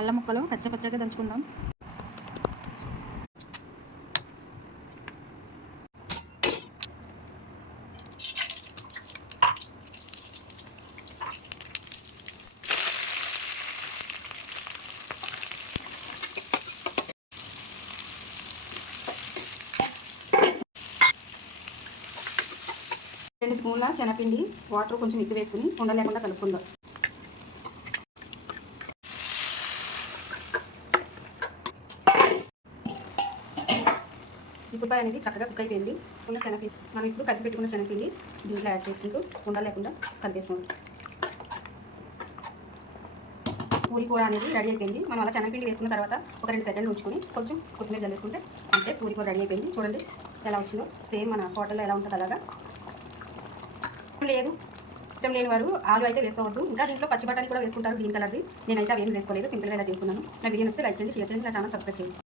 అల్లం ముక్కలు కచ్చపచ్చగా దంచుకుందాం. రెండు స్పూన్ల శనగపిండి వాటర్ కొంచెం ఎక్కువ వేసుకుని ఉండలేకుండా కలుపుకుందాం. ఉల్లిపాయ అనేది చక్కగా కుక్ అయిపోయింది. ఉన్న శనగపిండి మనం ఇప్పుడు కలిపి పెట్టుకున్న శనగపిండి దీంట్లో యాడ్ చేసుకుంటూ ఉండలేకుండా కలిపేసుకోండి. పూరి కూర అనేది రెడీ అయిపోయింది. మనం అలా శనగపిండి వేసుకున్న తర్వాత ఒక 2 సెకండ్లు ఉంచుకొని కొంచెం కొత్తిమీర జల్లేసుకుంటే అంటే పూరి కూర రెడీ అయిపోయింది. చూడండి ఎలా వచ్చిందో, సేమ్ మన హోటల్లో ఎలా ఉంటుందో అలాగా. లేదు ఇష్టం లేని వారు ఆలు అయితే వేసుకోవద్దు. ఇంకా దీంట్లో పచ్చి బఠానీ కూడా వేసుకుంటారు గ్రీన్ కలర్ది. నేనైతే అవేం వేసుకోలేదు, సింపుల్గా ఇలా చేసుకున్నాను. నా వీడియో నచ్చితే లైక్ చేయండి, షేర్ చేయండి, నా ఛానల్ సబ్స్క్రైబ్ చేయండి.